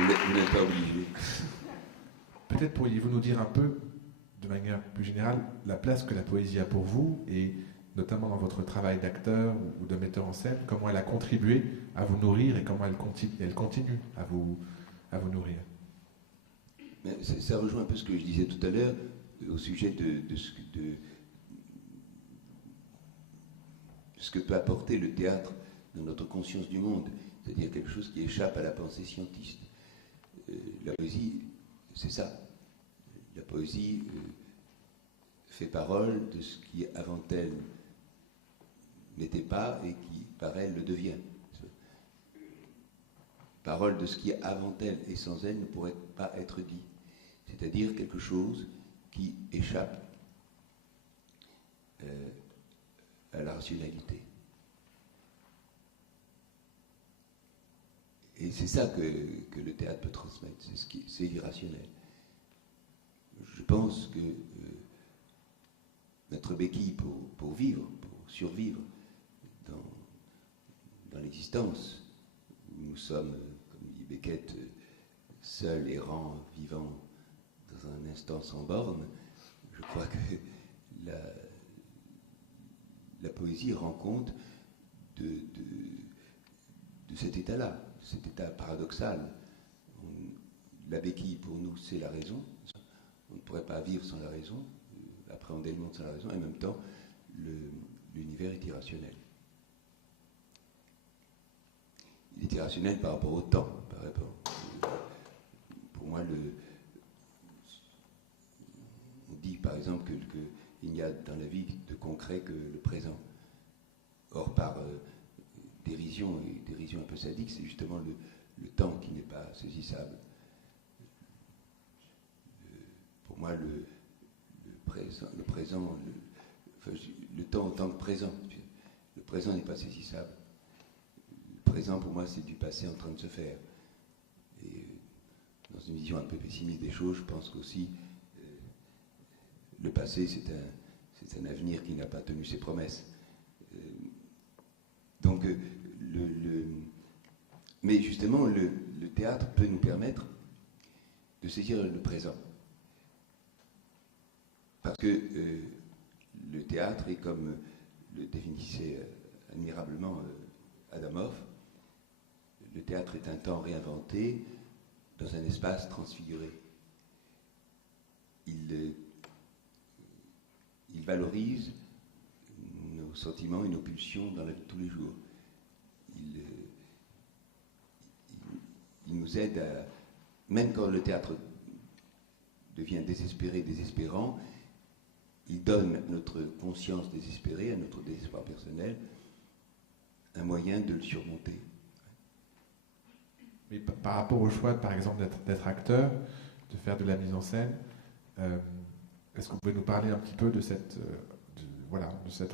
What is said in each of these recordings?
Vous n'êtes pas obligé. Peut-être pourriez-vous nous dire un peu, de manière plus générale, la place que la poésie a pour vous, et notamment dans votre travail d'acteur ou de metteur en scène, comment elle a contribué à vous nourrir et comment elle continue à vous nourrir. Mais ça rejoint un peu ce que je disais tout à l'heure au sujet de ce que peut apporter le théâtre dans notre conscience du monde, c'est-à-dire quelque chose qui échappe à la pensée scientiste. La poésie, c'est ça. La poésie fait parole de ce qui, avant elle, n'était pas et qui, par elle, le devient. Parole de ce qui, avant elle et sans elle, ne pourrait pas être dit. C'est-à-dire quelque chose qui échappe à la rationalité. Et c'est ça que le théâtre peut transmettre, c'est l'irrationnel. Je pense que notre béquille pour vivre, pour survivre dans l'existence, où nous sommes, comme dit Beckett, seuls, errants, vivants dans un instant sans borne, je crois que la poésie rend compte de cet état-là, cet état paradoxal. La béquille, pour nous, c'est la raison. On ne pourrait pas vivre sans la raison, appréhender le monde sans la raison, et en même temps, l'univers est irrationnel. Il est irrationnel par rapport au temps, par rapport. Pour moi, on dit par exemple qu'il n'y a dans la vie de concret que le présent. Or, par dérision, et dérision un peu sadique, c'est justement le temps qui n'est pas saisissable. Pour moi, le temps en tant que présent. Le présent n'est pas saisissable. Le présent, pour moi, c'est du passé en train de se faire. Et dans une vision un peu pessimiste des choses, je pense qu'aussi, le passé, c'est un avenir qui n'a pas tenu ses promesses. Donc, mais justement, le théâtre peut nous permettre de saisir le présent. Parce que le théâtre est, comme le définissait admirablement Adamov, le théâtre est un temps réinventé dans un espace transfiguré. Il valorise nos sentiments et nos pulsions dans la vie de tous les jours. Il nous aide à, même quand le théâtre devient désespéré, désespérant, il donne à notre conscience désespérée, à notre désespoir personnel, un moyen de le surmonter. Mais par rapport au choix, par exemple, d'être acteur, de faire de la mise en scène, est-ce que vous pouvez nous parler un petit peu de cette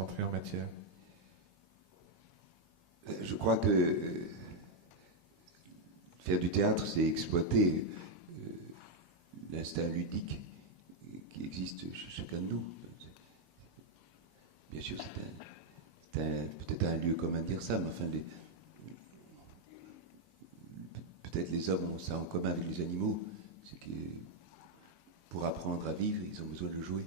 entrée en matière? Je crois que faire du théâtre, c'est exploiter l'instinct ludique qui existe chez chacun de nous. Bien sûr, c'est peut-être un lieu commun de dire ça, mais enfin, peut-être les hommes ont ça en commun avec les animaux, c'est que pour apprendre à vivre, ils ont besoin de jouer.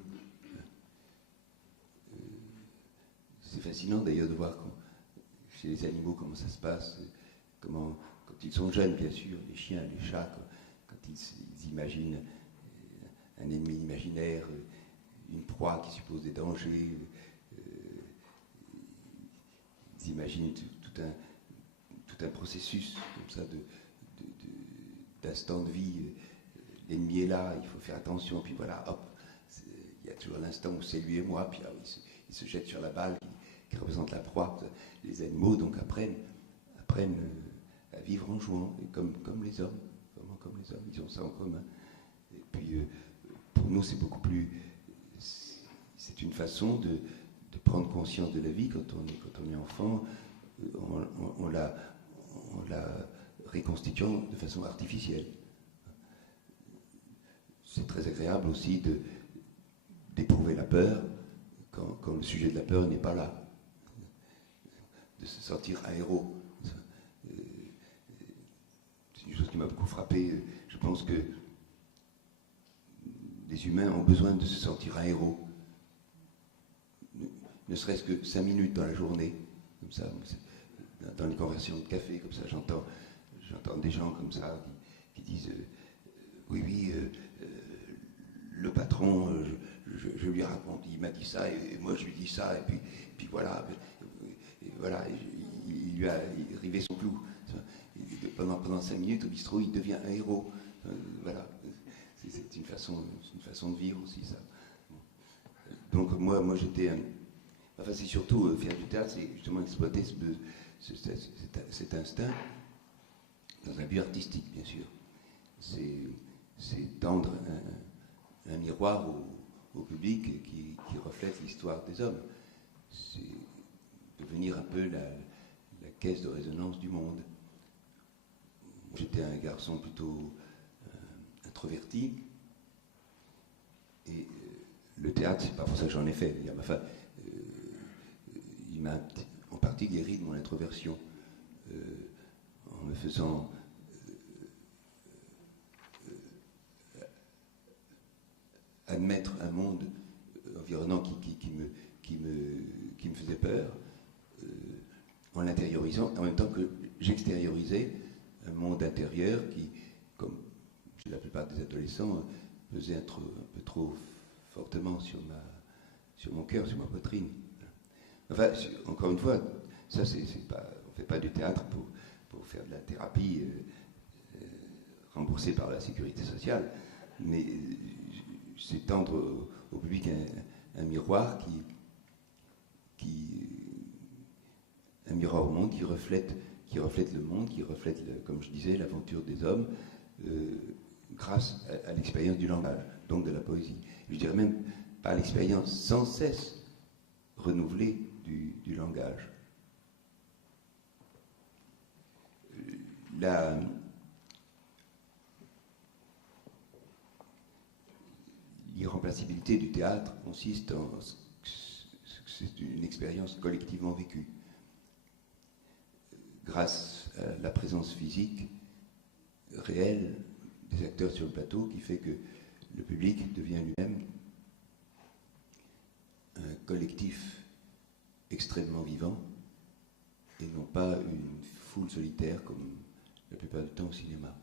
C'est fascinant d'ailleurs de voir chez les animaux comment ça se passe, quand ils sont jeunes, bien sûr, les chiens, les chats, quand ils imaginent un ennemi imaginaire, une proie qui suppose des dangers, ils imaginent tout un processus comme ça d'instant de vie. L'ennemi est là, il faut faire attention, puis voilà, hop, il y a toujours l'instant où c'est lui et moi, puis il se jette sur la balle qui représente la proie. Les animaux donc apprennent à vivre en jouant, et comme les hommes, vraiment comme les hommes, ils ont ça en commun. Et puis pour nous c'est beaucoup plus, c'est une façon de prendre conscience de la vie quand on est enfant, en la reconstituant de façon artificielle. C'est très agréable aussi d'éprouver la peur quand le sujet de la peur n'est pas là, de se sentir un héros. C'est une chose qui m'a beaucoup frappé. Je pense que les humains ont besoin de se sentir un héros. Ne serait-ce que 5 minutes dans la journée, comme ça, dans les conversations de café, comme ça, j'entends des gens comme ça qui disent oui, le patron, je lui raconte, il m'a dit ça, et moi je lui dis ça, et puis voilà, il lui a rivé son clou. Pendant 5 minutes au bistrot, il devient un héros. Voilà, c'est une façon de vivre aussi, ça. Donc moi j'étais... Enfin, c'est surtout faire du théâtre, c'est justement exploiter cet instinct dans un but artistique, bien sûr. C'est tendre un miroir au public qui reflète l'histoire des hommes. C'est devenir un peu la caisse de résonance du monde. J'étais un garçon plutôt introverti, et le théâtre, c'est pas pour ça que j'en ai fait. Il m'a en partie guéri de mon introversion, en me faisant admettre un monde environnant qui me faisait peur, en l'intériorisant, en même temps que j'extériorisais un monde intérieur qui, comme chez la plupart des adolescents, pesait un peu trop fortement sur mon cœur, sur ma poitrine. Enfin, encore une fois, ça c'est pas, on ne fait pas du théâtre pour faire de la thérapie remboursée par la sécurité sociale, mais c'est tendre au public un miroir un miroir au monde qui reflète le monde, qui reflète, comme je disais, l'aventure des hommes, grâce à l'expérience du langage, donc de la poésie. Je dirais même par l'expérience sans cesse renouvelée du langage. L'irremplaçabilité du théâtre consiste en ce que c'est une expérience collectivement vécue, grâce à la présence physique réelle des acteurs sur le plateau, qui fait que le public devient lui-même un collectif extrêmement vivant et non pas une foule solitaire comme la plupart du temps au cinéma.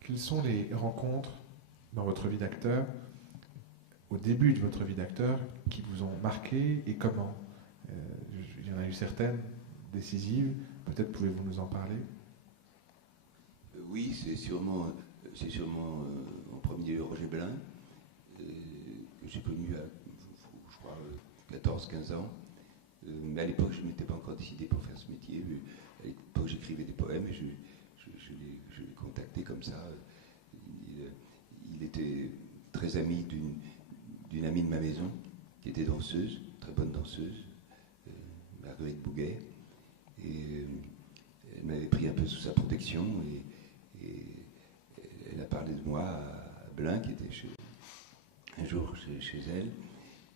Quelles sont les rencontres dans votre vie d'acteur, au début de votre vie d'acteur, qui vous ont marqué et comment? Il y en a eu certaines décisives, peut-être pouvez-vous nous en parler? Oui, c'est sûrement en premier lieu Roger Belin, que j'ai connu à, je crois, 14-15 ans. Mais à l'époque, je ne m'étais pas encore décidé pour faire ce métier. À l'époque, j'écrivais des poèmes et je l'ai contacté comme ça. Il était très ami d'une amie de ma maison, qui était danseuse, très bonne danseuse, Marguerite Bouguet. Et elle m'avait pris un peu sous sa protection et elle a parlé de moi à Belin, qui était un jour chez elle.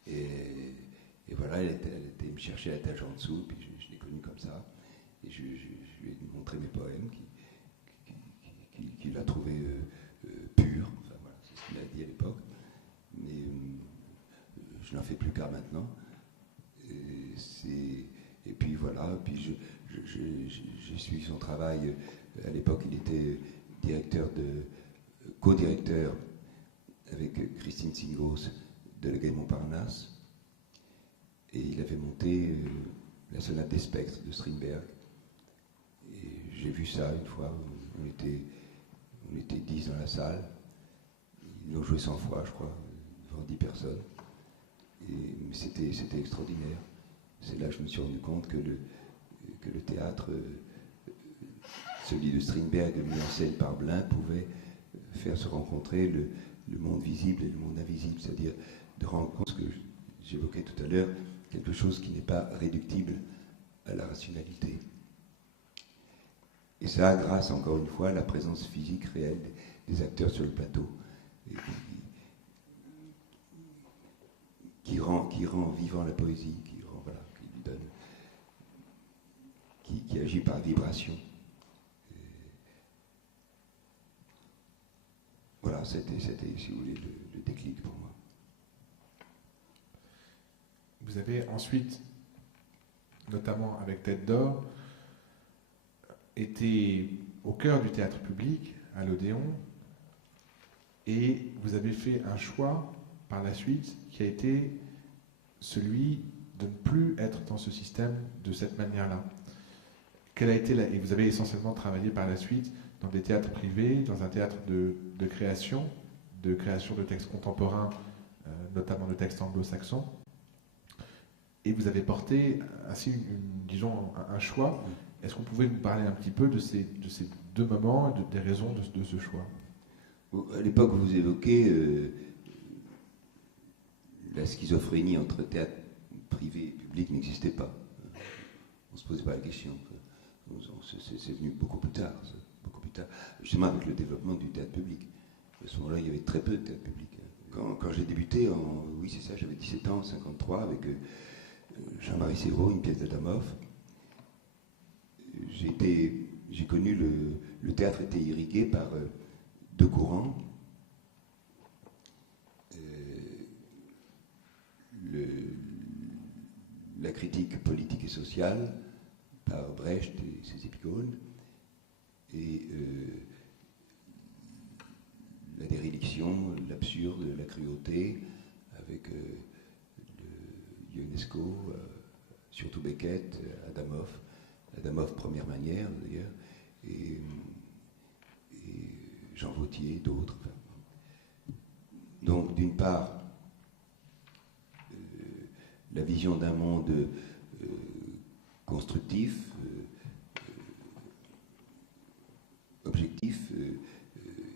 Et voilà, elle était me chercher à l'étage en dessous, puis je l'ai connue comme ça. Et je lui ai montré mes poèmes, qu'il a trouvé purs. Enfin voilà, c'est ce qu'il a dit à l'époque. Mais je n'en fais plus qu'à maintenant. Et puis voilà, puis j'ai suivi son travail. À l'époque, il était co-directeur avec Christine Singos de la Gaie Montparnasse. Et il avait monté la sonate des spectres de Strindberg. Et j'ai vu ça une fois, on était 10 dans la salle. Ils l'ont joué 100 fois, je crois, devant 10 personnes. Mais c'était extraordinaire. C'est là que je me suis rendu compte que le théâtre, celui de Strindberg, mis en scène par Belin, pouvait faire se rencontrer le monde visible et le monde invisible, c'est-à-dire de rendre compte ce que j'évoquais tout à l'heure, quelque chose qui n'est pas réductible à la rationalité. Et ça, grâce, encore une fois, à la présence physique réelle des acteurs sur le plateau, et qui rend vivant la poésie, qui lui donne, qui agit par vibration. voilà, c'était, si vous voulez, le déclic pour moi. Vous avez ensuite, notamment avec Tête d'Or, été au cœur du théâtre public, à l'Odéon, et vous avez fait un choix par la suite qui a été celui de ne plus être dans ce système de cette manière-là. Et vous avez essentiellement travaillé par la suite dans des théâtres privés, dans un théâtre de création de textes contemporains, notamment de textes anglo-saxons. Et vous avez porté ainsi, disons, un choix. Est-ce qu'on pouvait nous parler un petit peu de ces deux moments et des raisons de ce choix? À l'époque, vous évoquez la schizophrénie entre théâtre privé et public n'existait pas. On ne se posait pas la question. C'est venu beaucoup plus tard, justement avec le développement du théâtre public. À ce moment-là, il y avait très peu de théâtre public. Quand j'ai débuté, oui c'est ça, j'avais 17 ans, en 1953, avec Jean-Marie Séraud, une pièce d'Adamov. J'ai connu le théâtre était irrigué par deux courants. La critique politique et sociale par Brecht et ses épigones, et la déréliction, l'absurde, la cruauté, avec Ionesco, surtout Beckett, Adamov première manière d'ailleurs, et Jean Vauthier, d'autres. Donc d'une part, la vision d'un monde constructif, objectif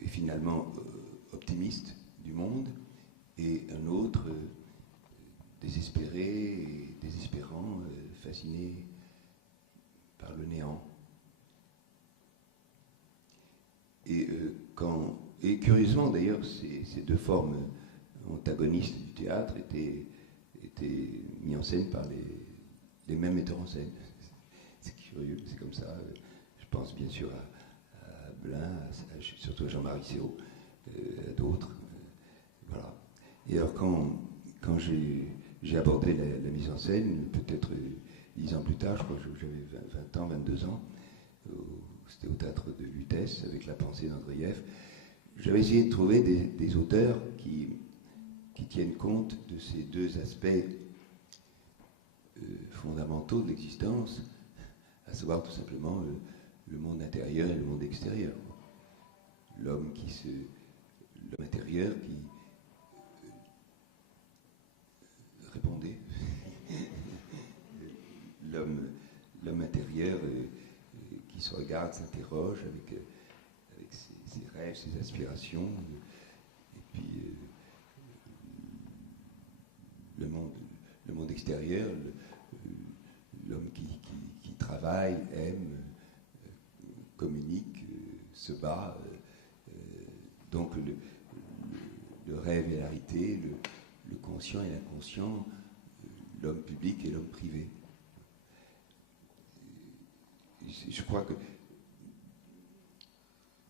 et finalement optimiste du monde, et un autre désespéré et désespérant, fasciné par le néant. Et curieusement d'ailleurs, ces deux formes antagonistes du théâtre étaient mis en scène par les mêmes metteurs en scène. C'est curieux, c'est comme ça. Je pense bien sûr à Blin, surtout à Jean-Marie Séraud, à d'autres. Voilà. Et alors quand j'ai abordé la mise en scène, peut-être 10 ans plus tard, je crois que j'avais 20 ans, 22 ans, c'était au théâtre de Lutèce, avec La pensée d'Andreïev, j'avais essayé de trouver des auteurs qui tiennent compte de ces deux aspects fondamentaux de l'existence, à savoir tout simplement le monde intérieur et le monde extérieur. L'homme intérieur qui répondait, l'homme intérieur qui se regarde, s'interroge avec ses rêves, ses aspirations, et puis le monde extérieur, l'homme qui travaille, aime, communique, se bat. Donc le rêve et la réalité, le conscient et l'inconscient, l'homme public et l'homme privé. Je crois que,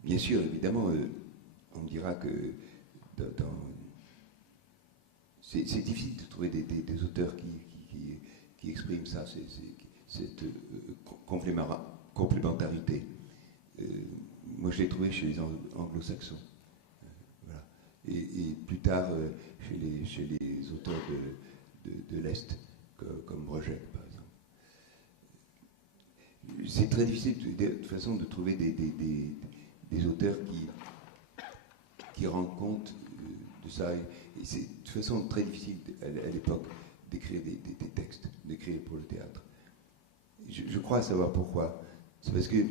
bien sûr, évidemment, on me dira que c'est difficile de trouver des auteurs qui expriment ça, cette complémentarité. Moi, je l'ai trouvé chez les anglo-saxons. Voilà. Et plus tard, chez les auteurs de l'Est, comme Brejec, par exemple. C'est très difficile de toute façon de trouver des auteurs qui rendent compte de ça. Et c'est de toute façon très difficile à l'époque d'écrire des textes, d'écrire pour le théâtre. Je crois savoir pourquoi. C'est parce que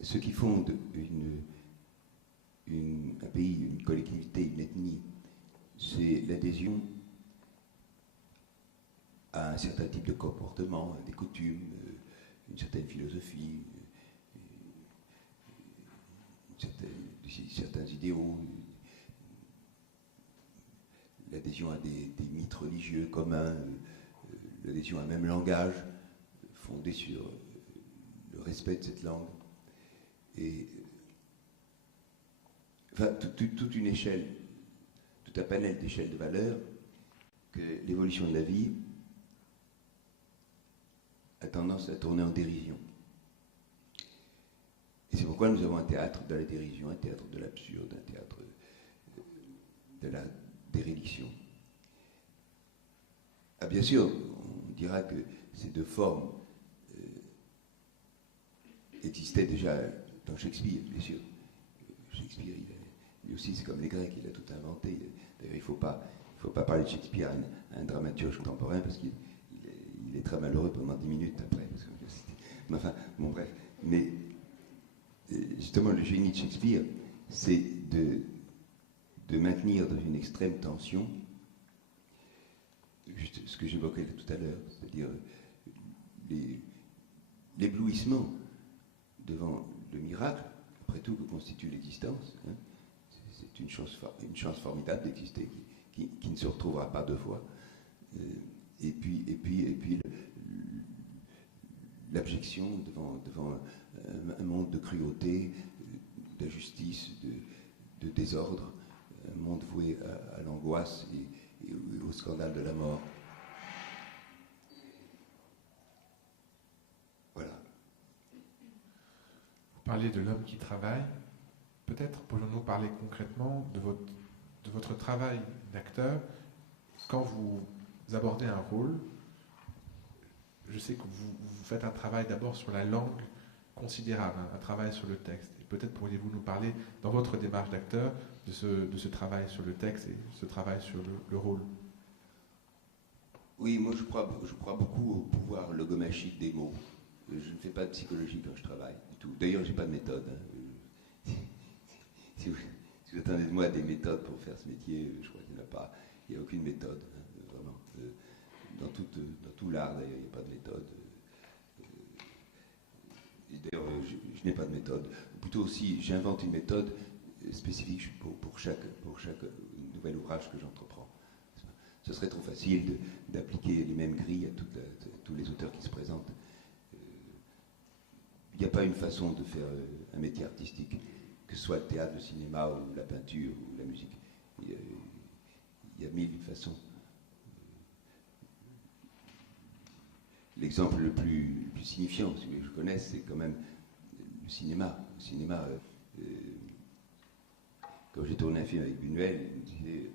ce qui fonde un pays, une collectivité, une ethnie, c'est l'adhésion à un certain type de comportement, à des coutumes, une certaine philosophie, certains idéaux, l'adhésion à des mythes religieux communs, l'adhésion à un même langage, fondé sur le respect de cette langue. Et enfin, toute une échelle, tout un panel d'échelles de valeurs que l'évolution de la vie a tendance à tourner en dérision. Et c'est pourquoi nous avons un théâtre de la dérision, un théâtre de l'absurde, un théâtre de la déréliction. Ah, bien sûr, on dira que ces deux formes existaient déjà dans Shakespeare, bien sûr. Shakespeare, lui aussi, c'est comme les Grecs, il a tout inventé. D'ailleurs, il ne faut pas parler de Shakespeare à un dramaturge contemporain parce qu'il est très malheureux pendant 10 minutes après. Mais enfin, bon, bref. Mais justement, le génie de Shakespeare, c'est de maintenir dans une extrême tension, juste ce que j'évoquais tout à l'heure, c'est-à-dire l'éblouissement devant le miracle, après tout, que constitue l'existence. Hein. C'est une chance formidable d'exister, qui ne se retrouvera pas deux fois. Et puis l'abjection devant un monde de cruauté, d'injustice, de désordre, un monde voué à l'angoisse et au scandale de la mort. Voilà. Vous parliez de l'homme qui travaille. Peut-être pourrions-nous parler concrètement de votre travail d'acteur. Quand vous abordez un rôle, je sais que vous faites un travail d'abord sur la langue considérable, un travail sur le texte. Et peut-être pourriez-vous nous parler, dans votre démarche d'acteur, de ce travail sur le texte et ce travail sur le rôle. Oui, moi je crois beaucoup au pouvoir logomachique des mots. Je ne fais pas de psychologie quand je travaille du tout. D'ailleurs, je n'ai pas de méthode. Hein. Si vous attendez de moi des méthodes pour faire ce métier, je crois qu'il n'y en a pas. Il n'y a aucune méthode, hein, vraiment. Dans tout l'art, d'ailleurs, il n'y a pas de méthode. Et d'ailleurs, je n'ai pas de méthode. Plutôt aussi, j'invente une méthode spécifique pour chaque nouvel ouvrage que j'entreprends. Ce serait trop facile d'appliquer les mêmes grilles à tous les auteurs qui se présentent. Il n'y a pas une façon de faire un métier artistique, que ce soit le théâtre, le cinéma, ou la peinture, ou la musique. Il y a 1000 façons. L'exemple le plus signifiant, celui que je connais, c'est quand même le cinéma. Le cinéma, quand j'ai tourné un film avec Buñuel, il me disait,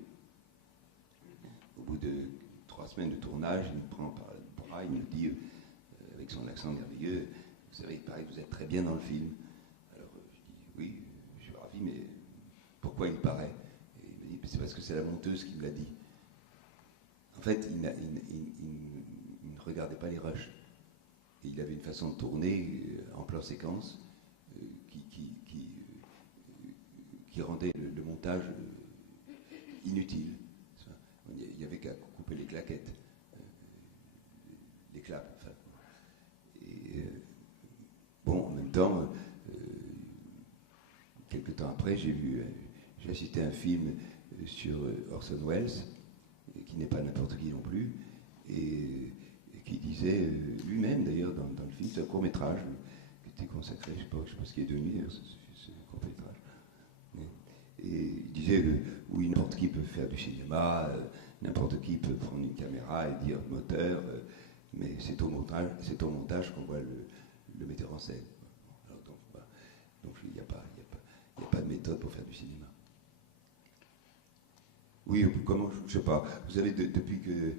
au bout de 3 semaines de tournage, il me prend par le bras, il me dit, avec son accent merveilleux, vous savez, il paraît que vous êtes très bien dans le film. Alors je dis, oui, je suis ravi, mais pourquoi il paraît? Et il me dit, c'est parce que c'est la monteuse qui me l'a dit. En fait, il ne regardait pas les rushs. Et il avait une façon de tourner en plan séquence qui rendait le montage inutile. Il n'y avait qu'à couper les claquettes, les claps. Enfin. Et bon, en même temps, quelques temps après, j'ai assisté à un film sur Orson Welles, qui n'est pas n'importe qui non plus, et qui disait, lui-même d'ailleurs dans le film, c'est un court-métrage qui était consacré, je ne sais pas ce qui est devenu d'ailleurs, ce court-métrage. Et il disait oui, n'importe qui peut faire du cinéma, n'importe qui peut prendre une caméra et dire moteur, mais c'est au montage qu'on voit le metteur en scène. Alors donc il n'y a pas de méthode pour faire du cinéma. Oui, comment, je ne sais pas. Vous savez, depuis que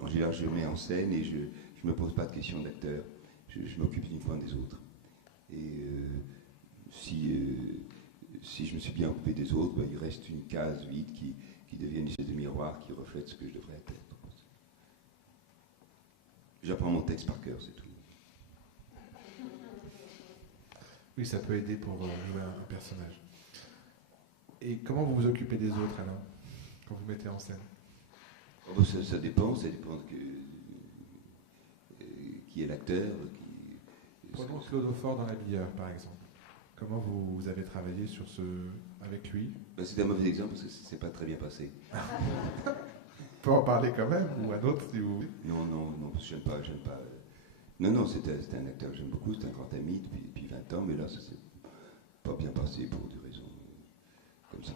en général, je mets en scène et je ne me pose pas de questions d'acteur. Je m'occupe uniquement des autres. Et si je me suis bien occupé des autres, il reste une case vide qui devient une espèce de miroir qui reflète ce que je devrais être. J'apprends mon texte par cœur, c'est tout. Oui, ça peut aider pour jouer un personnage. Et comment vous vous occupez des autres alors, quand vous mettez en scène? Ça dépend de qui est l'acteur. Prenons Claude Aufort dans l'habilleur, par exemple. Comment vous avez travaillé avec lui? C'est un mauvais exemple parce que ça ne s'est pas très bien passé. On peut en parler quand même, ou un autre si vous voulez. Non, parce que j'aime pas. Non, c'était un acteur que j'aime beaucoup, c'est un grand ami depuis 20 ans, mais là, ça s'est pas bien passé pour des raisons comme ça.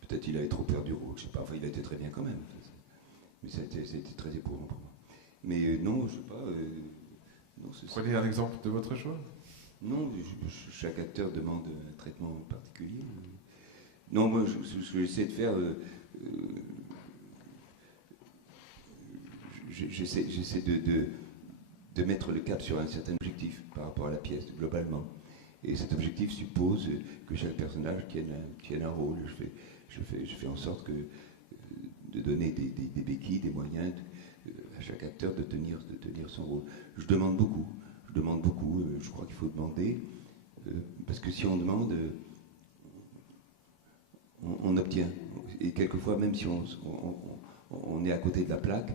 Peut-être il avait trop peur du rôle, je sais pas. Enfin, il a été très bien quand même. Mais c'était très éprouvant pour moi. Mais non, je sais pas. Non, Prenez un exemple de votre choix. Non, chaque acteur demande un traitement particulier. Non, moi, ce que j'essaie de faire, j'essaie de mettre le cap sur un certain objectif par rapport à la pièce, globalement. Et cet objectif suppose que chaque personnage tienne un rôle. Je fais en sorte de donner des béquilles, des moyens à chaque acteur de tenir son rôle. Je demande beaucoup. Je crois qu'il faut demander, parce que si on demande, on obtient. Et quelquefois, même si on est à côté de la plaque,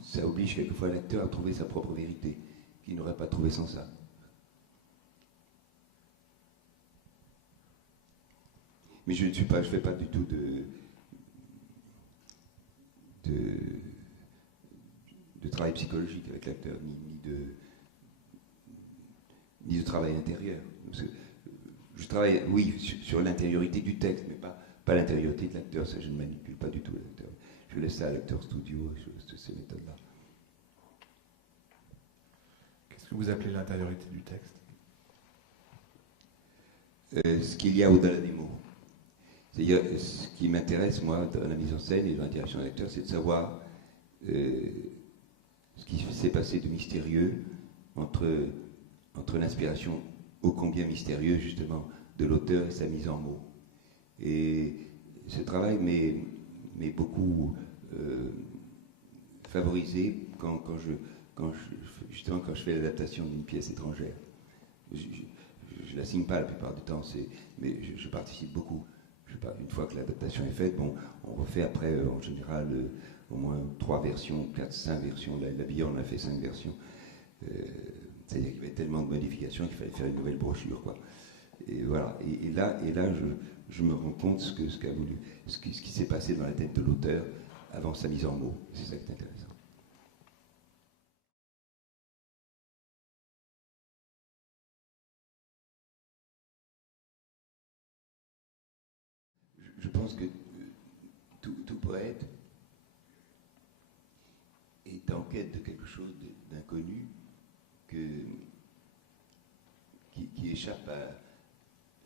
ça oblige quelquefois l'acteur à trouver sa propre vérité, qu'il n'aurait pas trouvé sans ça. Mais je ne fais pas du tout de travail psychologique avec l'acteur, ni de travail intérieur. Parce que je travaille, oui, sur l'intériorité du texte, mais pas l'intériorité de l'acteur. Ça, je ne manipule pas du tout l'acteur. Je laisse ça à l'acteur studio, ces méthodes-là. Qu'est-ce que vous appelez l'intériorité du texte ? Ce qu'il y a au-delà des mots. C'est-à-dire, ce qui m'intéresse, moi, dans la mise en scène et dans l'interaction avec l'acteur, c'est de savoir ce qui s'est passé de mystérieux entre l'inspiration ô combien mystérieuse, justement, de l'auteur et sa mise en mots. Et ce travail m'est beaucoup favorisé quand je fais l'adaptation d'une pièce étrangère. Je la signe pas la plupart du temps, mais je participe beaucoup. Une fois que l'adaptation est faite, bon, on refait après, en général, au moins 3 versions, 4, 5 versions. La Billon, on a fait 5 versions. C'est-à-dire qu'il y avait tellement de modifications qu'il fallait faire une nouvelle brochure, quoi. Et voilà. Et là, je me rends compte ce qui s'est passé dans la tête de l'auteur avant sa mise en mots. C'est ça qui est intéressant. Je pense que tout poète est en quête de quelque chose d'inconnu qui échappe à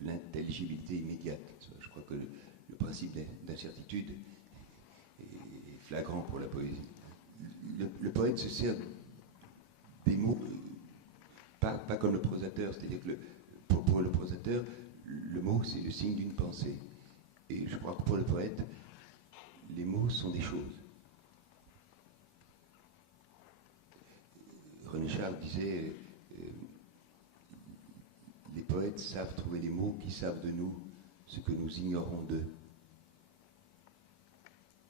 l'intelligibilité immédiate. Je crois que le principe d'incertitude est flagrant pour la poésie. Le poète se sert des mots, pas comme le prosateur, c'est-à-dire que pour le prosateur, le mot c'est le signe d'une pensée. Et je crois que pour le poète, les mots sont des choses. René Char disait les poètes savent trouver les mots qui savent de nous ce que nous ignorons d'eux.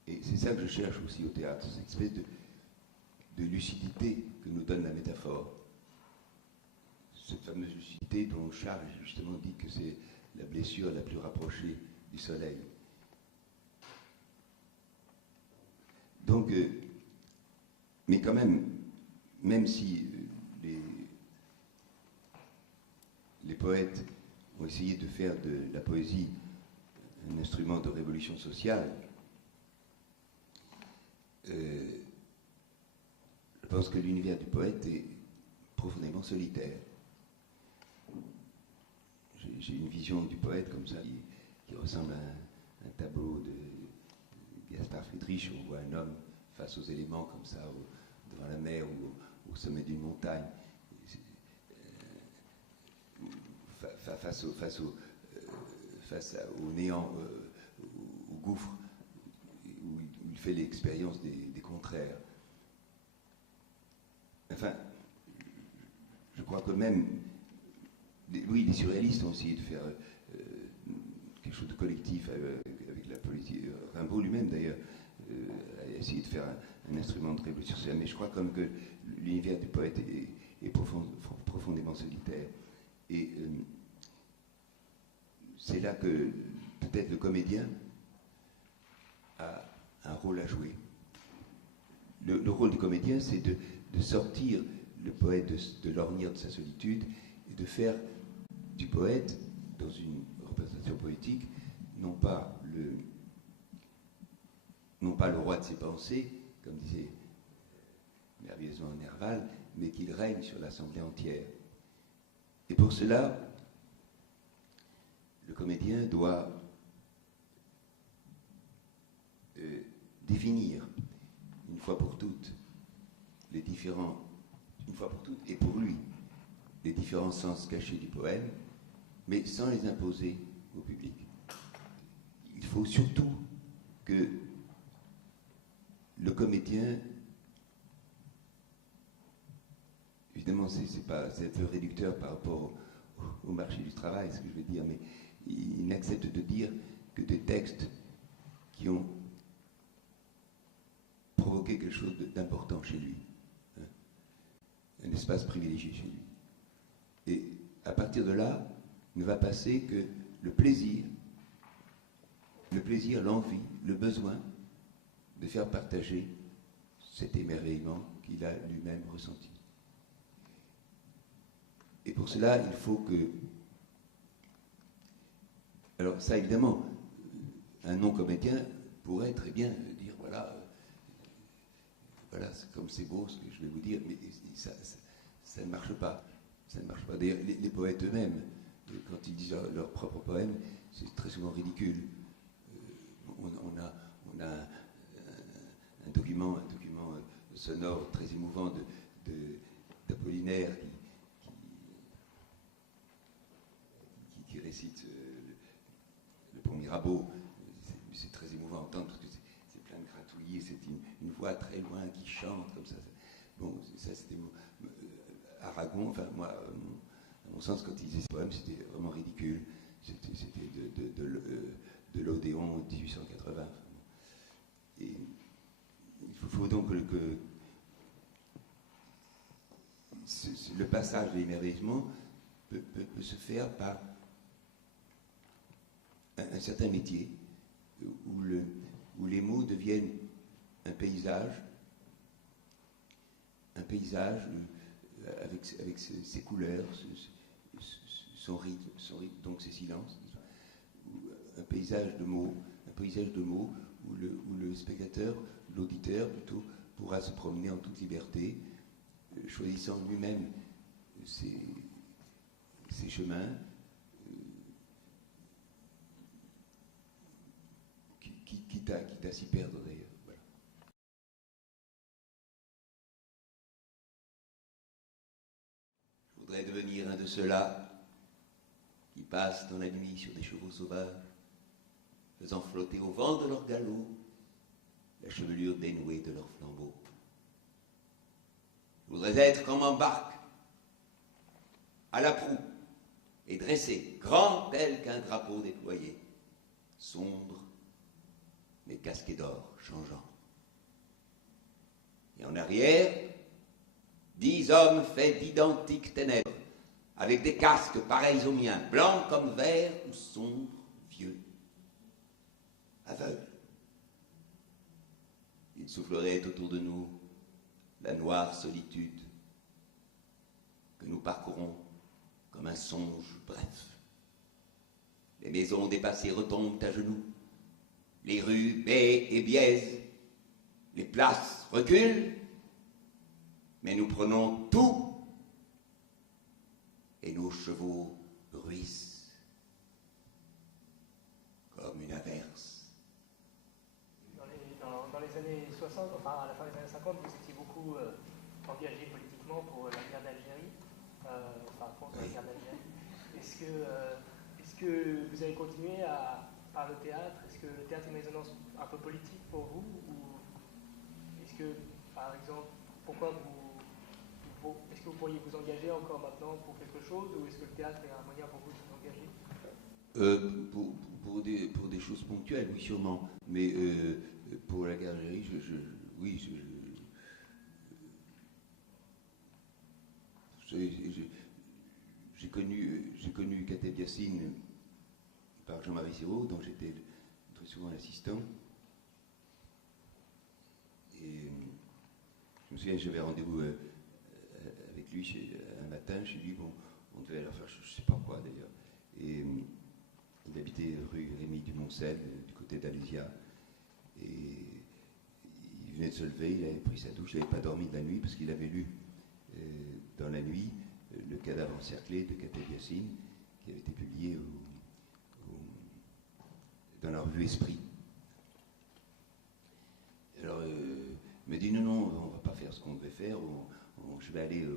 Et c'est ça que je cherche aussi au théâtre, cette espèce de lucidité que nous donne la métaphore. Cette fameuse lucidité dont Char justement dit que c'est la blessure la plus rapprochée du soleil. Donc, mais quand même si les poètes ont essayé de faire de la poésie un instrument de révolution sociale, je pense que l'univers du poète est profondément solitaire. J'ai une vision du poète comme ça, qui ressemble à un tableau de Gaspard Friedrich, où on voit un homme face aux éléments comme ça, devant la mer ou au sommet d'une montagne, face au néant, au gouffre, où il fait l'expérience des contraires. Enfin, je crois que même, les surréalistes ont essayé de faire quelque chose de collectif avec la politique. Rimbaud lui-même, d'ailleurs, a essayé de faire un instrument de révolution sociale. Mais je crois comme que l'univers du poète est profondément solitaire. Et c'est là que peut-être le comédien a un rôle à jouer. Le rôle du comédien, c'est de sortir le poète de l'ornière de sa solitude et de faire du poète dans une représentation poétique, non pas le roi de ses pensées, comme disait merveilleusement Nerval, mais qu'il règne sur l'assemblée entière. Et pour cela, le comédien doit définir une fois pour toutes les différents, une fois pour toutes et pour lui, les différents sens cachés du poème, mais sans les imposer au public. Il faut surtout que le comédien, évidemment c'est un peu réducteur par rapport au marché du travail, ce que je veux dire, mais il n'accepte de dire que des textes qui ont provoqué quelque chose d'important chez lui, hein, un espace privilégié chez lui. Et à partir de là, ne va passer que le plaisir, l'envie, le besoin de faire partager cet émerveillement qu'il a lui-même ressenti. Et pour cela, il faut que... Alors ça, évidemment, un non-comédien pourrait très bien dire, voilà, comme c'est beau ce que je vais vous dire, mais ça ne marche pas. Ça ne marche pas. D'ailleurs, les poètes eux-mêmes, quand ils disent leurs propres poèmes, c'est très souvent ridicule. On a un document sonore très émouvant d'Apollinaire qui récite le pont Mirabeau. C'est très émouvant à entendre parce que c'est plein de gratouillis, c'est une voix très loin qui chante comme ça. Bon, ça c'était Aragon, enfin moi, à mon sens, quand il disait ce poème, c'était vraiment ridicule. C'était de l'Odéon 1880. Et il faut donc que le passage de l'émerveillement peut se faire par un certain métier où les mots deviennent un paysage avec ses couleurs, son rythme, donc ses silences, un paysage de mots où le spectateur, l'auditeur plutôt, pourra se promener en toute liberté, choisissant lui-même ses chemins, quitte à s'y perdre d'ailleurs. Voilà. Je voudrais devenir un de ceux-là qui passent dans la nuit sur des chevaux sauvages, faisant flotter au vent de leur galop la chevelure dénouée de leurs flambeaux. Je voudrais être comme un barque, à la proue, et dressé, grand tel qu'un drapeau déployé, sombre, mais casqué d'or changeant. Et en arrière, 10 hommes faits d'identiques ténèbres, avec des casques pareils aux miens, blancs comme verre ou sombres, vieux, aveugles. Il soufflerait autour de nous la noire solitude que nous parcourons comme un songe bref. Les maisons dépassées retombent à genoux, les rues baient et biaisent, les places reculent, mais nous prenons tout et nos chevaux bruissent comme une averse. Dans les années 60, enfin à la fin des années 50, vous étiez beaucoup engagé politiquement pour la guerre d'Algérie, contre la guerre d'Algérie. Est-ce que vous avez continué par le théâtre? Est-ce que le théâtre est une résonance un peu politique pour vous? Ou est-ce que, par exemple, est-ce que vous pourriez vous engager encore maintenant pour quelque chose? Ou est-ce que le théâtre est un moyen pour vous de vous engager? Pour des choses ponctuelles, oui, sûrement. Mais pour la guerre d'Algérie, j'ai connu Kateb Yassine par Jean-Marie Siraud, dont j'étais très souvent l'assistant. Et je me souviens, j'avais rendez-vous avec lui un matin chez lui. Bon, on devait aller faire je ne sais pas quoi d'ailleurs. Et rue Rémy du Moncel, du côté d'Alésia. Et il venait de se lever, il avait pris sa douche, il n'avait pas dormi de la nuit parce qu'il avait lu dans la nuit Le cadavre encerclé de Kateb Yassine, qui avait été publié dans la revue Esprit. Alors, il m'a dit non, on ne va pas faire ce qu'on devait faire, je vais aller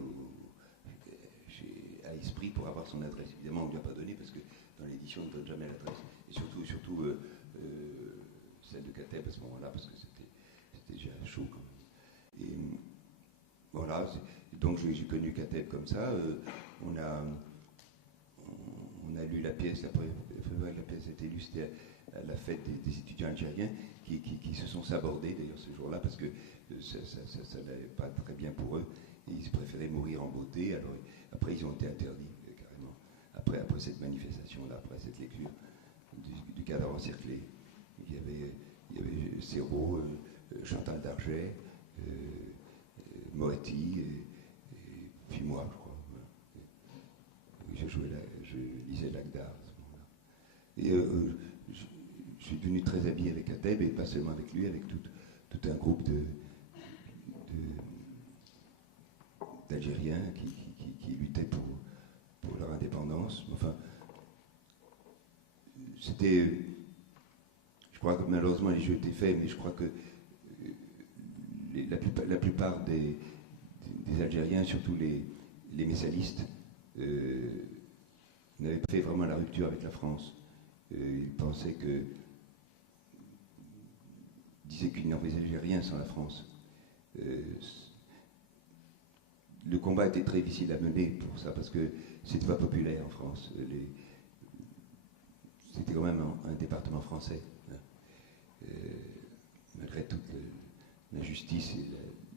à Esprit pour avoir son adresse. Évidemment, on ne lui a pas donné parce que dans l'édition, on ne donne jamais l'adresse. Et surtout celle de Kateb à ce moment-là, parce que c'était déjà chaud quand même. Et voilà, donc j'ai connu Kateb comme ça. On a lu la pièce, la première fois que la pièce a été lue, c'était à la fête des étudiants algériens qui se sont sabordés d'ailleurs ce jour-là parce que ça n'allait pas très bien pour eux et ils préféraient mourir en beauté. Alors après ils ont été interdits carrément. Après cette manifestation-là, après cette lecture du cadavre encerclé, il y avait Serrault, Chantal Darget, Moretti et puis moi, je crois. Voilà. Je lisais Lagdar à ce moment-là. Et je suis devenu très habillé avec Kateb, et pas seulement avec lui, avec tout un groupe d'Algériens qui luttaient pour leur indépendance. Enfin, c'était... Je crois que malheureusement les jeux étaient faits, mais je crois que la plupart des Algériens, surtout les messalistes, n'avaient pas fait vraiment la rupture avec la France. Ils pensaient disaient qu'ils n'envisageaient rien sans la France. Le combat était très difficile à mener pour ça, parce que c'était pas populaire en France. C'était quand même un département français. Malgré toute l'injustice et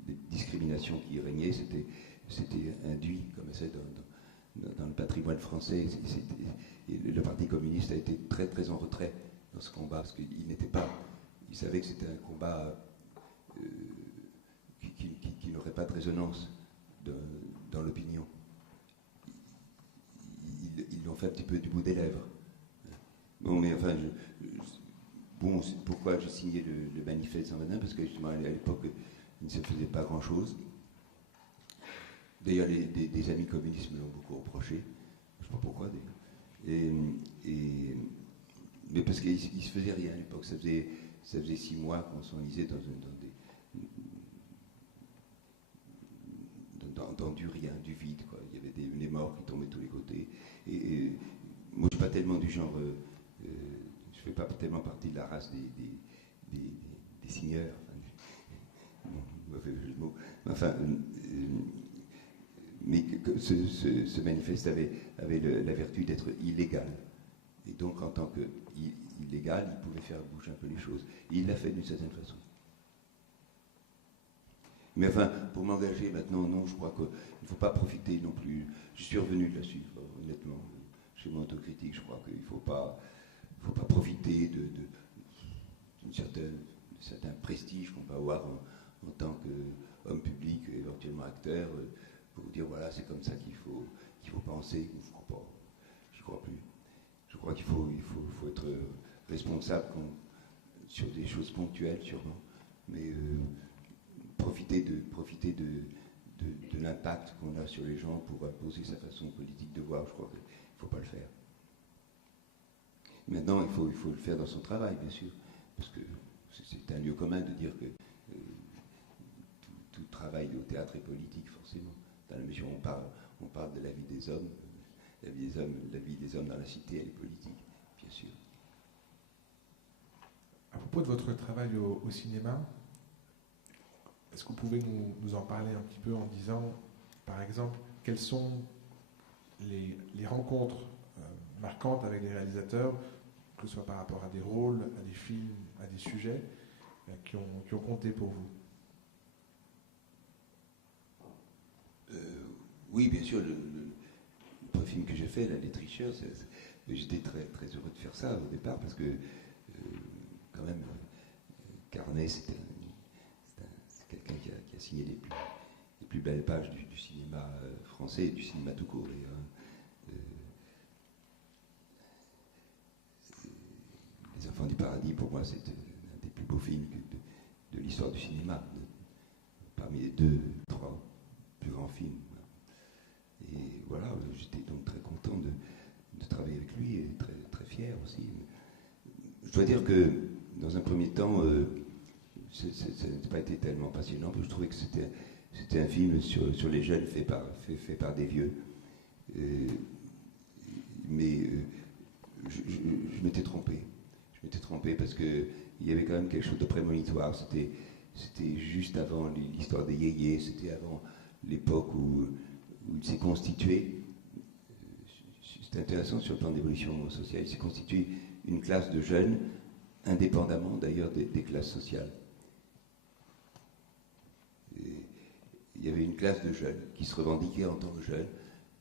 les discriminations qui y régnaient, c'était induit comme ça dans le patrimoine français. Et le Parti communiste a été très très en retrait dans ce combat, parce qu'il n'était pas... Il savait que c'était un combat qui n'aurait pas de résonance dans l'opinion. Ils l'ont fait un petit peu du bout des lèvres. Bon, mais enfin, pourquoi j'ai signé le manifeste 121 ? Parce que justement, à l'époque, il ne se faisait pas grand-chose. D'ailleurs, des amis communistes me l'ont beaucoup reproché. Je ne sais pas pourquoi, d'ailleurs. Mais parce qu'il ne se faisait rien à l'époque. Ça faisait 6 mois qu'on s'enlisait dans du rien, du vide, quoi. Il y avait des morts qui tombaient de tous les côtés. Et moi, je ne suis pas tellement du genre... je ne fais pas tellement partie de la race des signeurs. Mauvais jeu de mots. Enfin... mais ce manifeste avait la vertu d'être illégal. Et donc, en tant qu'illégal, il pouvait faire bouger un peu les choses. Et il l'a fait d'une certaine façon. Mais enfin, pour m'engager maintenant, non, je crois qu'il ne faut pas profiter non plus. Je suis revenu de la suivre, honnêtement. Chez mon autocritique, je crois qu'il ne faut pas profiter d'un certain prestige qu'on peut avoir en tant qu'homme public, éventuellement acteur, pour dire voilà, c'est comme ça qu'il faut penser. Je ne crois pas. Je ne crois plus. Je crois qu'il faut être responsable sur des choses ponctuelles, sûrement, mais profiter de l'impact qu'on a sur les gens pour imposer sa façon politique de voir, je crois qu'il ne faut pas le faire. Maintenant, il faut le faire dans son travail, bien sûr, parce que c'est un lieu commun de dire que tout travail au théâtre est politique, forcément. Dans la mesure où on parle de la vie des hommes, la vie des hommes dans la cité, elle est politique, bien sûr. À propos de votre travail au cinéma, est-ce que vous pouvez nous en parler un petit peu en disant, par exemple, quelles sont les rencontres marquantes avec les réalisateurs, que ce soit par rapport à des rôles, à des films, à des sujets, qui ont compté pour vous ? Oui, bien sûr, le premier film que j'ai fait, là, Les Tricheurs, j'étais très, très heureux de faire ça au départ, parce que, quand même, Carnet, c'est quelqu'un qui a signé les plus belles pages du cinéma français et du cinéma tout court, d'ailleurs. du paradis, pour moi, c'est un des plus beaux films de l'histoire du cinéma, parmi les 2, 3 plus grands films. Et voilà, j'étais donc très content de travailler avec lui et très, très fier aussi. Je dois dire que, dans un premier temps, ça n'a pas été tellement passionnant, parce que je trouvais que c'était un film sur les jeunes fait par des vieux. Mais je m'étais trompé. Je m'étais trompé parce qu'il y avait quand même quelque chose de prémonitoire. C'était juste avant l'histoire des yéyés, c'était avant l'époque où il s'est constitué. C'est intéressant sur le plan d'évolution sociale. Il s'est constitué une classe de jeunes, indépendamment d'ailleurs des classes sociales. Il y avait une classe de jeunes qui se revendiquaient en tant que jeunes,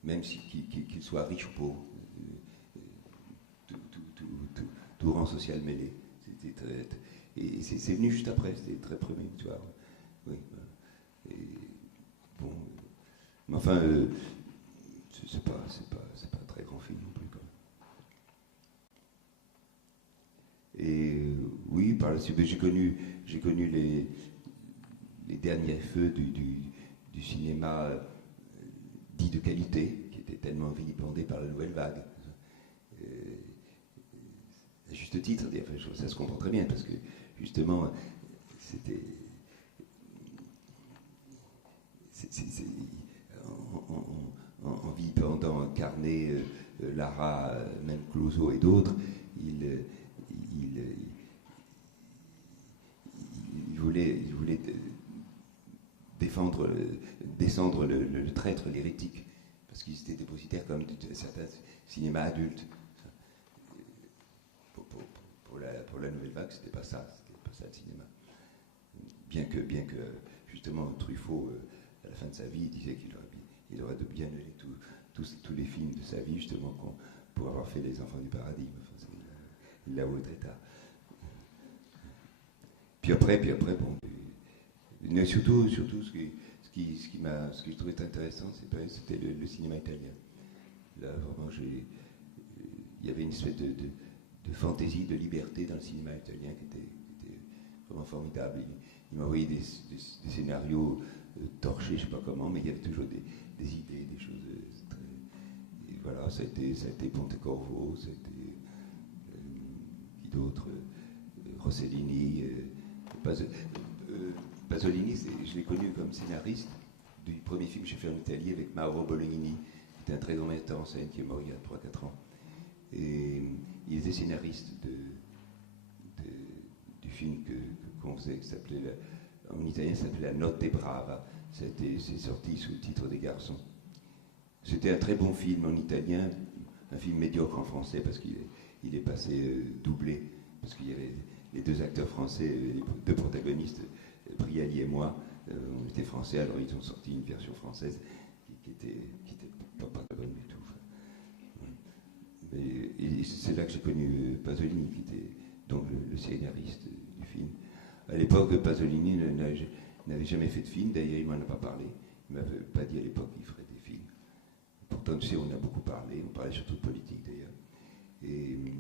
même qu'ils soient riches ou pauvres, tout rang social mêlé. Et c'est venu juste après, c'était très prémonitoire. Oui. Et, bon, mais enfin, c'est pas un très grand film non plus, quand même. Et oui, par la suite, j'ai connu les derniers feux du cinéma dit de qualité, qui était tellement vilipendé par la nouvelle vague. À juste titre, ça se comprend très bien, parce que justement, c'était. En vilipendant Carnet, Lara, même Clouseau et d'autres, il voulait descendre le traître, l'hérétique, parce qu'ils étaient dépositaires comme de certains cinémas adultes. Pour la nouvelle vague, c'était pas ça le cinéma. Bien que justement Truffaut, à la fin de sa vie, disait qu'il aurait de bien aimé tous les films de sa vie, justement, pour avoir fait Les Enfants du Paradis. Enfin, il l'a au tard. Puis après, bon, mais surtout ce que je trouvais intéressant, c'était le cinéma italien. Là, vraiment, il y avait une espèce de fantaisie, de liberté dans le cinéma italien qui était vraiment formidable. Il m'a envoyé des scénarios torchés, je ne sais pas comment, mais il y avait toujours des idées, des choses très... Et voilà, ça a été Pontecorvo, ça a été... qui d'autre Rossellini, Pasolini, je l'ai connu comme scénariste du premier film que j'ai fait en Italie avec Mauro Bolognini, qui était un très grand metteur en scène qui est mort il y a 3-4 ans. Et il était scénariste du film qu'on faisait, qui s'appelait, en italien, ça s'appelait La Notte Brava. C'est sorti sous le titre des garçons. C'était un très bon film en italien, un film médiocre en français, parce qu'il est passé doublé, parce qu'il y avait les 2 acteurs français, les 2 protagonistes, Brialy et moi, on était français, alors ils ont sorti une version française qui était pas très bonne du tout. Et c'est là que j'ai connu Pasolini, qui était donc le scénariste du film. À l'époque, Pasolini n'avait jamais fait de film, d'ailleurs il ne m'en a pas parlé. Il ne m'avait pas dit à l'époque qu'il ferait des films. Pourtant, tu sais, on a beaucoup parlé, on parlait surtout de politique d'ailleurs. Et il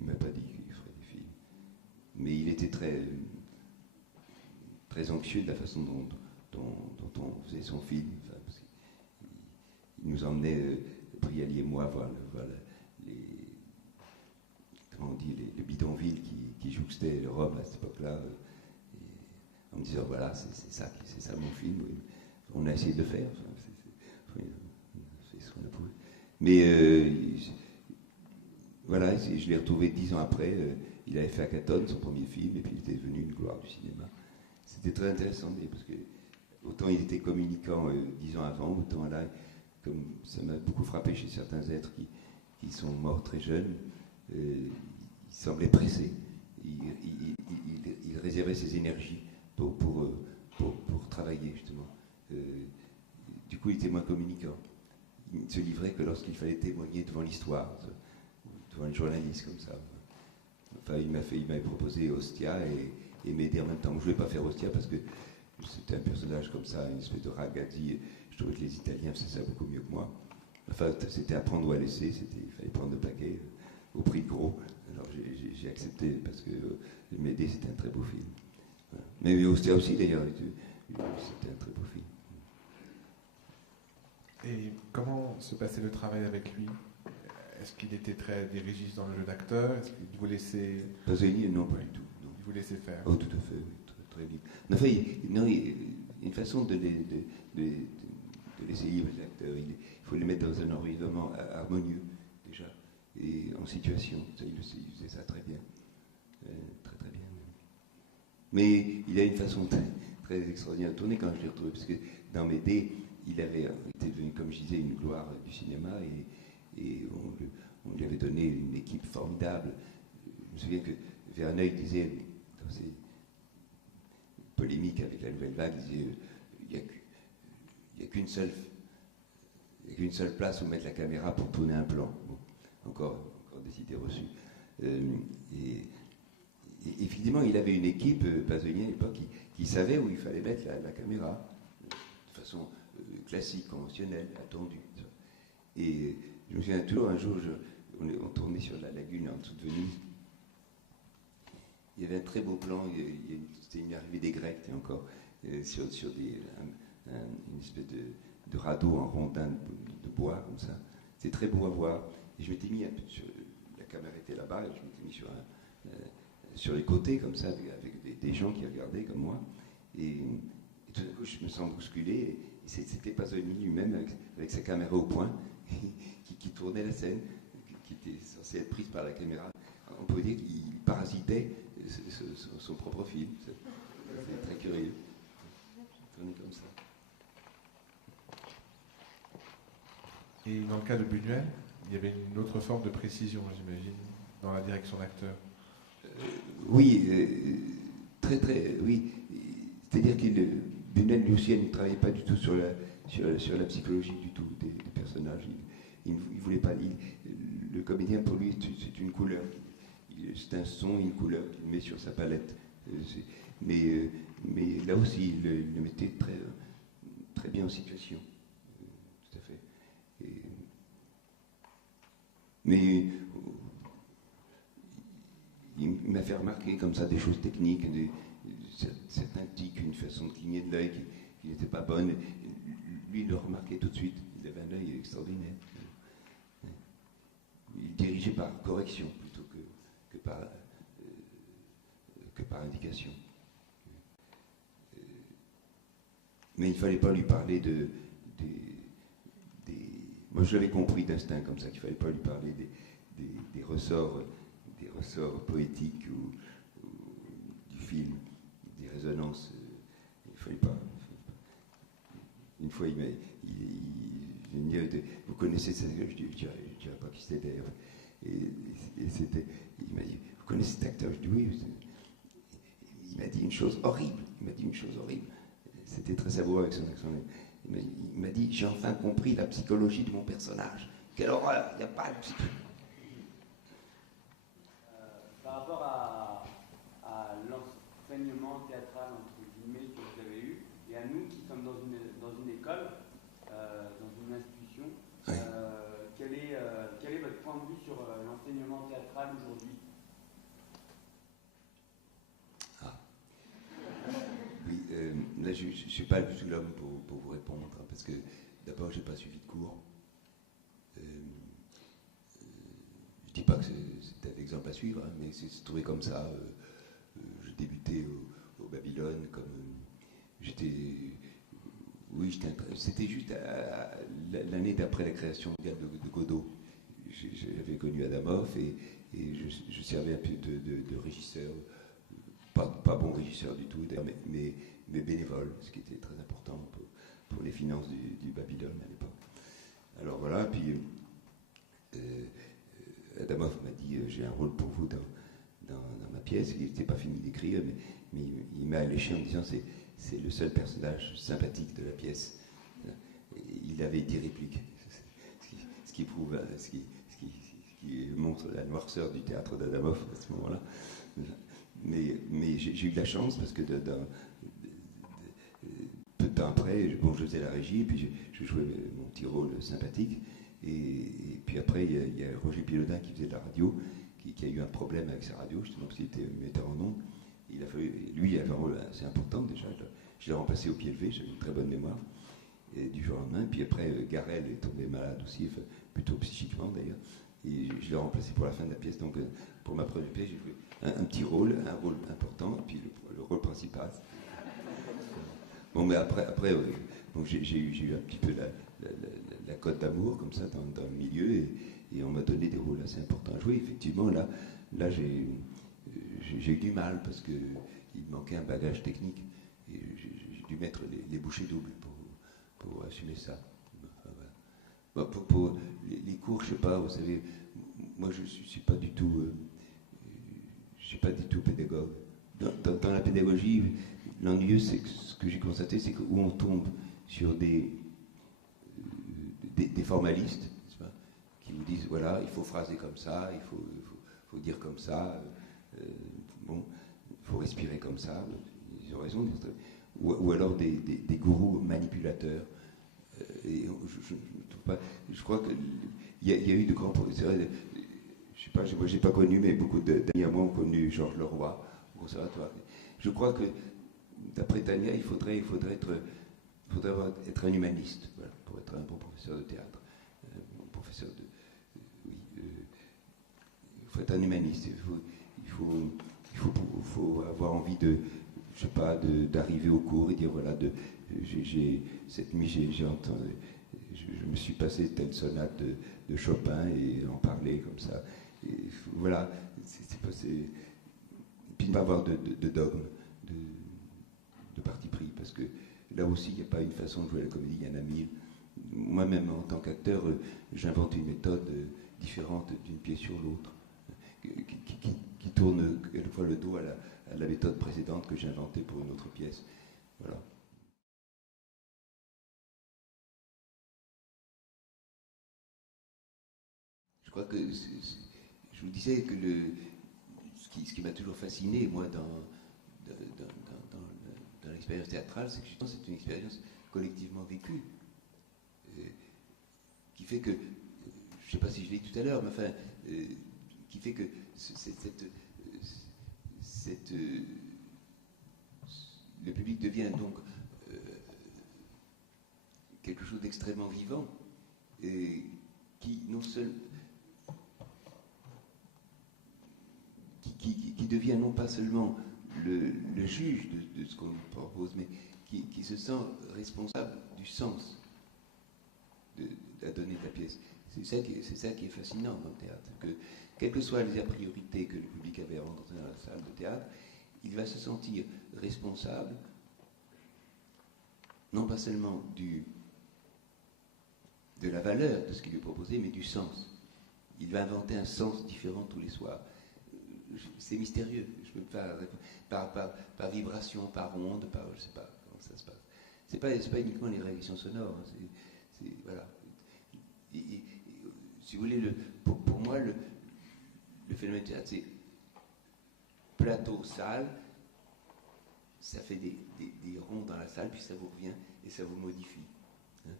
ne m'a pas dit qu'il ferait des films. Mais il était très anxieux de la façon dont on faisait son film. Enfin, parce il nous emmenait, Brialy et moi, voir les bidonvilles qui jouxtaient Rome à cette époque-là, en me disant voilà, c'est ça mon film. Oui. On a essayé de le faire, enfin, c'est ce qu'on a prouvé. Mais voilà, je l'ai retrouvé 10 ans après. Il avait fait Hackathon, son premier film, et puis il était devenu une gloire du cinéma. C'était très intéressant, parce que autant il était communicant 10 ans avant, autant là, comme ça m'a beaucoup frappé chez certains êtres qui sont morts très jeunes, il semblait pressé. Il réservait ses énergies pour travailler, justement. Du coup, il était moins communicant. Il ne se livrait que lorsqu'il fallait témoigner devant l'histoire, devant les journalistes, comme ça. Enfin, il m'avait proposé Ostia et m'aider en même temps. Je ne voulais pas faire Ostia parce que c'était un personnage comme ça, une espèce de ragazzi. Je trouvais que les Italiens faisaient ça beaucoup mieux que moi. Enfin, c'était à prendre ou à laisser, il fallait prendre le paquet au prix de gros. Alors j'ai accepté parce que Médée, c'était un très beau film. Voilà. Mais Auster aussi, d'ailleurs, c'était un très beau film. Et comment se passait le travail avec lui? Est-ce qu'il était très dirigiste dans le jeu d'acteur? Est-ce qu'il vous laissait... Pasolini, non, pas du tout. Non. Il vous laissait faire? Oh, tout à fait, oui, très, très libre. Enfin, une façon de laisser libre les acteurs. Il faut les mettre dans un environnement harmonieux, déjà, et en situation. Ça, il faisait ça très bien. Très, très bien. Mais il a une façon très, très extraordinaire de tourner quand je l'ai retrouvé, parce que dans Médée, il était devenu, comme je disais, une gloire du cinéma, et on lui avait donné une équipe formidable. Je me souviens que Verneuil disait, dans ses polémiques avec la Nouvelle Vague, il disait il n'y a qu'une seule place où mettre la caméra pour tourner un plan. Bon, encore des idées reçues. Et effectivement, il avait une équipe, Pasolini à l'époque, qui savait où il fallait mettre la caméra, de façon classique, conventionnelle, attendue. Et je me souviens toujours, un jour, on tournait sur la lagune en dessous de Venise. Il y avait un très beau plan, c'était une arrivée des Grecs, et encore, sur une espèce de radeau en rondin de bois, comme ça. C'était très beau à voir. Et je m'étais mis un peu la caméra était là-bas, et je m'étais mis sur les côtés, comme ça, avec des gens qui regardaient comme moi. Et tout d'un coup, je me sens bousculé, et c'était Pasolini lui-même, avec sa caméra au point, qui tournait la scène, qui était censée être prise par la caméra. On peut dire qu'il parasitait son propre film. C'est très curieux. Tourner comme ça. Et dans le cas de Buñuel, il y avait une autre forme de précision, j'imagine, dans la direction d'acteur. Oui, très très, oui. C'est-à-dire que Buñuel lui aussi ne travaillait pas du tout sur la psychologie du tout des personnages. Il voulait pas. Le comédien pour lui c'est une couleur. C'est un son, une couleur qu'il met sur sa palette. Mais là aussi, il le mettait très, très bien en situation. Tout à fait. Mais il m'a fait remarquer comme ça des choses techniques, certains tics, une façon de cligner de l'œil qui n'était pas bonne. Lui, il le remarquait tout de suite. Il avait un œil extraordinaire. Il dirigeait par correction plutôt que par indication. Mais il ne fallait pas lui parler moi, je l'avais compris d'instinct comme ça, qu'il ne fallait pas lui parler des ressorts poétiques ou du film, des résonances. Il ne fallait pas. Une fois, il m'a dit, vous connaissez ça, je ne dirais pas qui c'était d'ailleurs. Et c'était, il m'a dit, vous connaissez cet acteur? Je dis oui. Il m'a dit une chose horrible. C'était très savoureux avec son accent. Il m'a dit, j'ai enfin compris la psychologie de mon personnage. Quelle horreur, il n'y a pas de psychologie. Par rapport à l'enseignement théâtral, entre guillemets, que vous avez eu, et à nous qui sommes dans une école, dans une institution, Oui. Quel est votre point de vue sur l'enseignement théâtral aujourd'hui? Oui, là, je ne suis pas du tout l'homme pour vous répondre, hein, parce que d'abord, je n'ai pas suivi de cours. Je ne dis pas que c'est un exemple à suivre, hein, mais c'est trouvé comme ça. Je débutais au Babylone, comme c'était juste l'année d'après la création de Godot. J'avais connu Adamov et je servais un peu de régisseur. Pas bon régisseur du tout, mais bénévole, ce qui était très important pour les finances du Babylone à l'époque. Alors voilà, puis Adamov m'a dit j'ai un rôle pour vous dans ma pièce. Il n'était pas fini d'écrire, mais il m'a alléché en me disant c'est le seul personnage sympathique de la pièce. Il avait 10 répliques, ce qui prouve, ce qui montre la noirceur du théâtre d'Adamov à ce moment-là. Mais j'ai eu de la chance parce que peu de temps après, je faisais la régie, et puis je jouais mon petit rôle sympathique. Et puis après, il y a Roger Pilotin qui faisait de la radio, qui qu'il y a eu un problème avec sa radio, justement parce qu'il était metteur en ondes. Il a fallu, lui, il avait un rôle assez important déjà. Je l'ai remplacé au pied levé, j'avais une très bonne mémoire. Et du jour au lendemain, puis après, Garel est tombé malade aussi, enfin, plutôt psychiquement d'ailleurs. Et je l'ai remplacé pour la fin de la pièce. Donc, pour ma première pièce, j'ai joué un petit rôle, un rôle important, et puis le rôle principal. Bon, mais après donc j'ai eu un petit peu la cote d'amour, comme ça, dans le milieu, et on m'a donné des rôles assez importants à jouer. Effectivement, là j'ai eu du mal, parce qu'il me manquait un bagage technique, et j'ai dû mettre les bouchées doubles pour assumer ça. Enfin, voilà. Bon, pour les cours, je sais pas, vous savez, moi je suis pas du tout, je suis pas du tout pédagogue. Dans la pédagogie, l'ennuyeux, c'est que ce que j'ai constaté, c'est que où on tombe sur des formalistes, n'est-ce pas, qui vous disent, voilà, il faut phraser comme ça, il faut dire comme ça, bon, il faut respirer comme ça, ils ont raison. Ou alors des gourous manipulateurs. Et je crois qu'il y a eu de grands professeurs. Je sais pas, moi j'ai pas connu, mais beaucoup d'amis à moi ont connu Georges Leroy au conservatoire. Je crois que, d'après Tania, il faudrait être un humaniste, voilà, pour être un bon professeur de théâtre. Il faut être un humaniste. Il faut avoir envie de, je sais pas, d'arriver au cours et dire, voilà, cette nuit j'ai entendu, je me suis passé telle sonate de Chopin et en parler comme ça. Et voilà, et puis ne pas avoir de dogme, de parti pris, parce que là aussi il n'y a pas une façon de jouer la comédie, il y en a mille. Moi-même en tant qu'acteur, j'invente une méthode différente d'une pièce sur l'autre, qui tourne quelquefois le dos à la méthode précédente que j'ai inventée pour une autre pièce. Voilà. Je crois que je vous disais que ce qui m'a toujours fasciné, moi, dans l'expérience théâtrale, c'est que justement c'est une expérience collectivement vécue, qui fait que, je ne sais pas si je l'ai dit tout à l'heure, mais enfin, qui fait que le public devient donc quelque chose d'extrêmement vivant, et qui non seulement qui devient non pas seulement le juge de ce qu'on lui propose, mais qui se sent responsable du sens à donner de la pièce. C'est ça qui est fascinant dans le théâtre, que quelles que soient les a priorités que le public avait avant d'entrer dans la salle de théâtre, il va se sentir responsable, non pas seulement de la valeur de ce qu'il lui est proposé, mais du sens. Il va inventer un sens différent tous les soirs. C'est mystérieux. Je peux pas par vibration, par onde, je sais pas comment ça se passe. C'est pas uniquement les réactions sonores. Voilà. Si vous voulez, pour moi, le phénomène de théâtre, c'est plateau, salle, ça fait des ronds dans la salle, puis ça vous revient et ça vous modifie. Hein,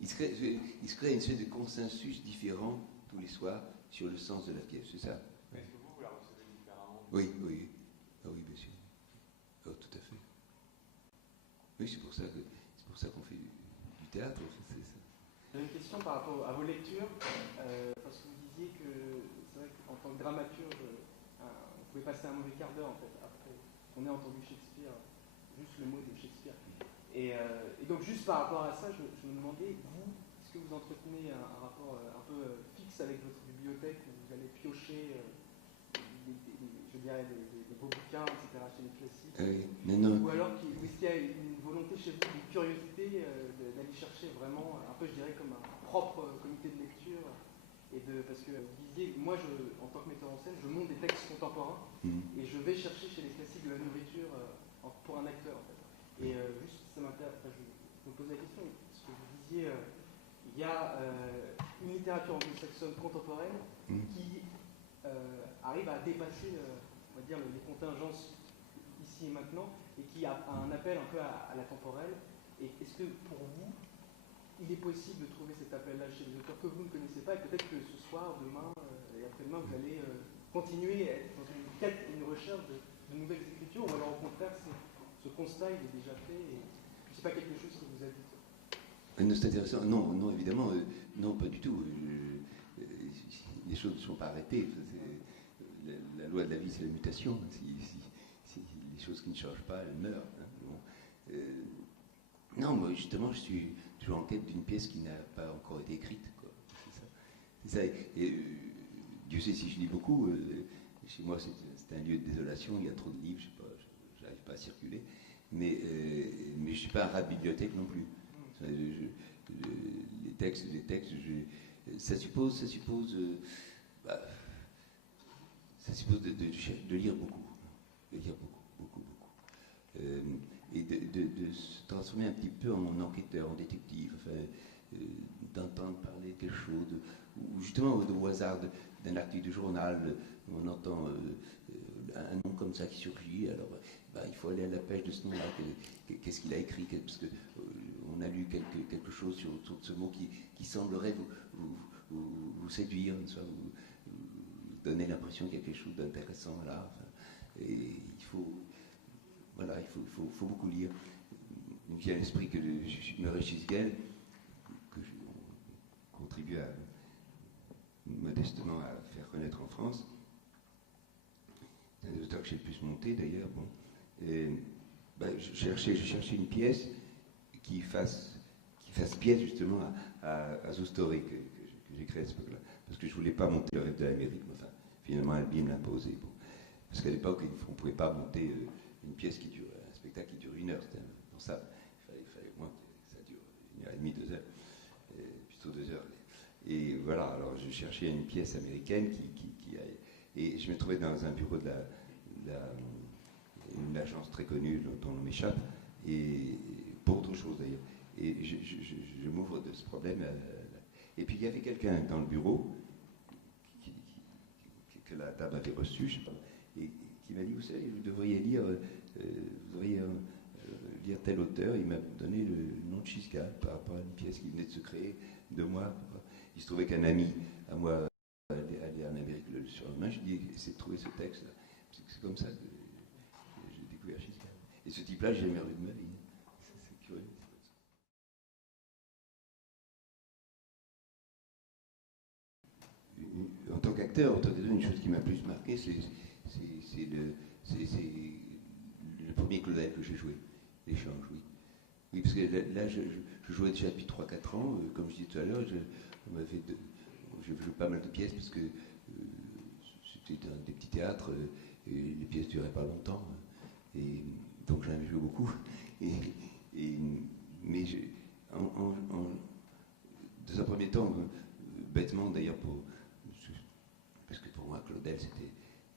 il se crée une espèce de consensus différent tous les soirs sur le sens de la pièce, c'est ça? Est-ce que vous la recevez différemment? Oui. Ah oui, bien sûr. Oh, tout à fait. Oui, c'est pour ça qu'on fait du théâtre, c'est ça. J'ai une question par rapport à vos lectures, parce que vous disiez que c'est vrai qu'en tant que dramaturge, on pouvait passer un mauvais quart d'heure en fait, après qu'on ait entendu Shakespeare, juste le mot de Shakespeare. Et donc juste par rapport à ça, je me demandais, vous, est-ce que vous entretenez un rapport un peu fixe avec votre bibliothèque, où vous allez piocher des beaux bouquins, etc., chez les classiques, non. ou alors est-ce qu'il y a une volonté chez vous, une curiosité d'aller chercher vraiment, un peu je dirais comme un propre comité de lecture, parce que vous disiez, moi en tant que metteur en scène, je monte des textes contemporains, et je vais chercher chez les classiques de la nourriture pour un acteur en fait. Et juste, ça m'intéresse, je me pose la question, parce que vous disiez, il y a une littérature anglo-saxonne contemporaine qui arrive à dépasser, on va dire, les contingences ici et maintenant, et qui a un appel un peu à la temporelle. Et est-ce que pour vous, il est possible de trouver cet appel-là chez les auteurs que vous ne connaissez pas, et peut-être que ce soir, demain et après-demain, vous allez continuer à être dans une quête, une recherche de nouvelles écritures, ou alors au contraire, ce constat, il est déjà fait, et c'est pas quelque chose qui vous habite? C'est intéressant. Non, non, évidemment, non, pas du tout. Les choses ne sont pas arrêtées. La loi de la vie, c'est la mutation. Si les choses qui ne changent pas, elles meurent. Hein. Bon. Non, moi, justement, je suis toujours en quête d'une pièce qui n'a pas encore été écrite. Quoi. C'est ça. Et, Dieu sait si je lis beaucoup. Chez moi, c'est un lieu de désolation. Il y a trop de livres. Je n'arrive pas à circuler. Mais je ne suis pas un rat de bibliothèque non plus. Les textes, ça suppose de lire beaucoup, beaucoup. Et de se transformer un petit peu en enquêteur, en détective, enfin, d'entendre parler de quelque chose, ou justement au hasard d'un article de journal, on entend un nom comme ça qui surgit, alors il faut aller à la pêche de ce nom-là, qu'est-ce qu'il a écrit, parce que on a lu quelque chose sur ce mot qui semblerait vous séduire, vous donner l'impression qu'il y a quelque chose d'intéressant là. Enfin, et il faut beaucoup lire. Il me vient à l'esprit que Murray Chiswell, que je contribue modestement à faire connaître en France, c'est un des auteurs que j'ai le plus monté d'ailleurs. Bon. Je cherchais une pièce qui fasse pièce justement à The Story que j'ai créé à cette époque-là. Parce que je ne voulais pas monter le rêve de l'Amérique, mais enfin, finalement, Albi me l'a imposé. Bon. Parce qu'à l'époque, on ne pouvait pas monter une pièce un spectacle qui dure 1 heure. Dans ça, il fallait moins que ça dure 1h30, 2 heures, plutôt 2 heures. Et voilà, alors je cherchais une pièce américaine et je me trouvais dans un bureau une agence très connue dont on m'échappe, et pour autre chose d'ailleurs. Et je m'ouvre de ce problème. Et puis il y avait quelqu'un dans le bureau que la dame avait reçu, je sais pas, et qui m'a dit, vous savez, vous devriez lire tel auteur. Il m'a donné le nom de Chisca par rapport à une pièce qui venait de se créer 2 mois. Il se trouvait qu'un ami à moi allait en Amérique le surlendemain. Je lui ai dit, essayez de trouver ce texte-là. C'est comme ça que j'ai découvert Chisca. Et ce type-là, j'ai jamais revu de ma vie. C'est curieux. En tant qu'acteur, une chose qui m'a plus marqué, c'est le premier Claudel que j'ai joué, L'échange, oui. Oui, parce que là, je jouais déjà depuis 3-4 ans, comme je disais tout à l'heure, je joue pas mal de pièces, parce que c'était des petits théâtres, et les pièces duraient pas longtemps, et donc j'en ai joué beaucoup. Mais dans un premier temps, bêtement d'ailleurs, parce que pour moi, Claudel,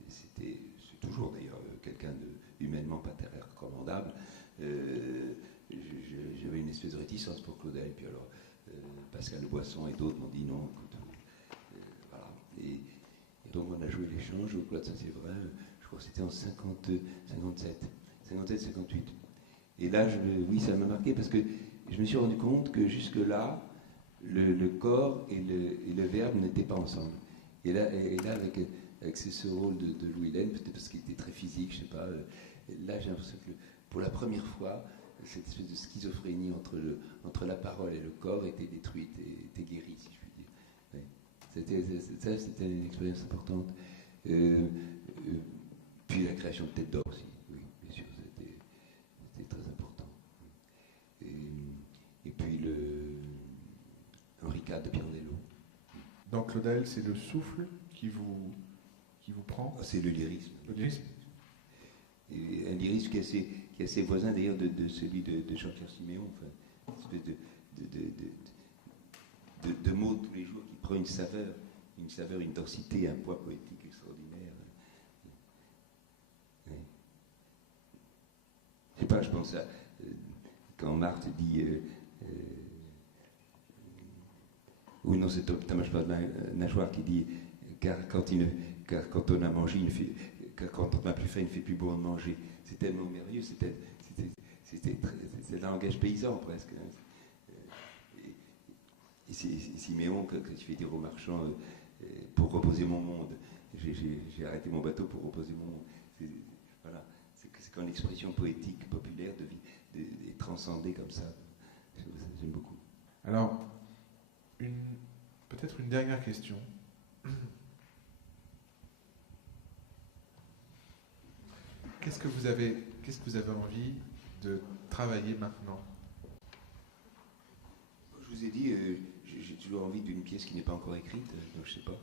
c'est toujours d'ailleurs quelqu'un de humainement pas très recommandable. J'avais une espèce de réticence pour Claudel, et puis alors Pascal Le Boisson et d'autres m'ont dit non, écoute, voilà. Et donc on a joué L'échange au Claude Saint-Séverin, je crois que c'était en 57, 58. Et là, oui, ça m'a marqué parce que je me suis rendu compte que jusque-là, le corps et le verbe n'étaient pas ensemble. Et là avec ce rôle de Louis Laine, peut-être parce qu'il était très physique, je ne sais pas, là j'ai l'impression que pour la première fois, cette espèce de schizophrénie entre la parole et le corps était détruite et était guérie, si je puis dire. Oui. C'était une expérience importante. Puis la création de Tête d'Or aussi, oui, bien sûr, c'était très important. Et puis Henri IV de Pirandello. Donc Claudel, c'est le souffle qui vous prend? C'est le lyrisme. Le lyrisme. Et un lyrisme qui est assez voisin d'ailleurs de celui de Jean-Pierre Siméon, enfin, une espèce de mots tous les jours qui prend une saveur, une densité, un poids poétique extraordinaire. Oui. Je sais pas, je pense à quand Marthe dit ou non, c'est Thomas Nageoire qui dit car quand on a mangé, quand on n'a plus faim, il ne fait plus bon de manger. C'est tellement merveilleux, c'est un langage paysan presque. Et Siméon, quand il fait dire aux marchands pour reposer mon monde, je j'ai arrêté mon bateau pour reposer mon... Voilà, c'est quand l'expression poétique populaire est transcendée comme ça. J'aime beaucoup. Alors, peut-être une dernière question. Qu'est-ce que vous avez envie de travailler maintenant? Je vous ai dit, j'ai toujours envie d'une pièce qui n'est pas encore écrite, donc je sais pas.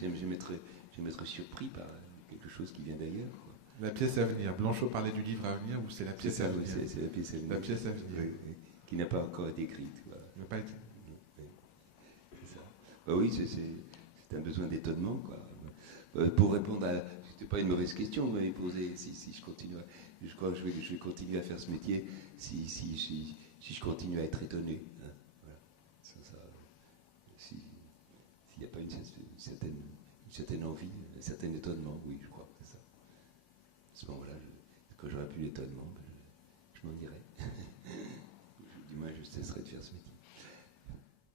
J'aime être surpris par quelque chose qui vient d'ailleurs, quoi. La pièce à venir. Blanchot parlait du livre à venir, ou c'est la pièce à venir? C'est la pièce à venir. La pièce à venir. Oui, qui n'a pas encore été écrite. Voilà. N'a pas été. Oui. C'est ça. Bah oui, c'est un besoin d'étonnement, quoi. Pour répondre à... C'était pas une mauvaise question, vous m'avez posé. Si je continue, je crois que je vais continuer à faire ce métier si je continue à être étonné. Hein. Voilà. S'il n'y a pas une certaine envie, un certain étonnement, oui, je crois que c'est ça. À ce moment-là, quand j'aurai plus d'étonnement, je m'en irai. Du moins, je cesserai de faire ce métier.